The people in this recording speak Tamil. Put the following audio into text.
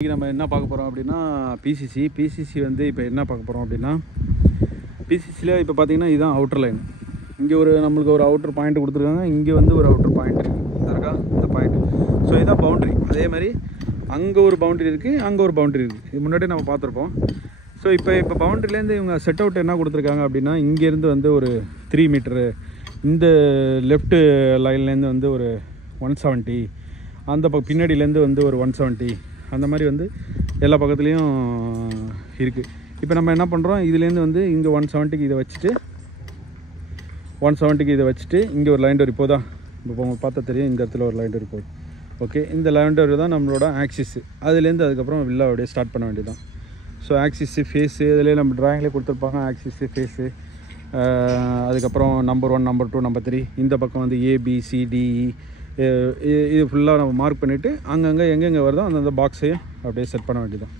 இன்றைக்கி நம்ம என்ன பார்க்க போகிறோம் அப்படின்னா பிசிசி வந்து இப்போ என்ன பார்க்க போகிறோம் அப்படின்னா பிசிசியில் இப்போ பார்த்தீங்கன்னா இதுதான் அவுட்டர் லைன். இங்கே நம்மளுக்கு ஒரு அவுட்டர் பாயிண்ட் கொடுத்துருக்காங்க. இங்கே வந்து ஒரு அவுட்டர் பாயிண்ட் இருக்குது தரக்கா இந்த பாயிண்ட். ஸோ இதுதான் பவுண்ட்ரி. அதே மாதிரி அங்கே ஒரு பவுண்ட்ரி இருக்குது, அங்கே ஒரு பவுண்ட்ரி இருக்குது. இது முன்னாடி நம்ம பார்த்துருப்போம். ஸோ இப்போ பவுண்ட்ரிலேருந்து இவங்க செட் அவுட் என்ன கொடுத்துருக்காங்க அப்படின்னா இங்கேருந்து வந்து ஒரு 3 மீட்டரு, இந்த லெஃப்ட்டு லைன்லேருந்து வந்து ஒரு 170, அந்த பின்னாடியிலேருந்து வந்து ஒரு 170, அந்த மாதிரி வந்து எல்லா பக்கத்துலேயும் இருக்குது. இப்போ நம்ம என்ன பண்ணுறோம், இதுலேருந்து வந்து இங்கே 170க்கு இதை வச்சுட்டு 170க்கு இதை வச்சுட்டு இங்கே ஒரு லைன் டோரி போதா. இப்போ உங்களுக்கு பார்த்தா தெரியும், இந்த இடத்துல ஒரு லைன் டோரி போகுது. ஓகே, இந்த லைன் டோரி தான் நம்மளோட ஆக்சிஸு. அதுலேருந்து அதுக்கப்புறம் வில்லா அப்படியே ஸ்டார்ட் பண்ண வேண்டியதான். ஸோ ஆக்சிஸு ஃபேஸு இதிலே நம்ம ட்ராயிங்லேயே கொடுத்துருப்பாங்க. ஆக்சிஸு ஃபேஸு, அதுக்கப்புறம் நம்பர் 1, நம்பர் 2, நம்பர் 3, இந்த பக்கம் வந்து ABCDE, இது ஃபுல்லாக நம்ம மார்க் பண்ணிவிட்டு அங்கங்கே எங்கெங்கே வருதோ அந்தந்த பாக்ஸையும் அப்படியே செட் பண்ண வேண்டியதான்.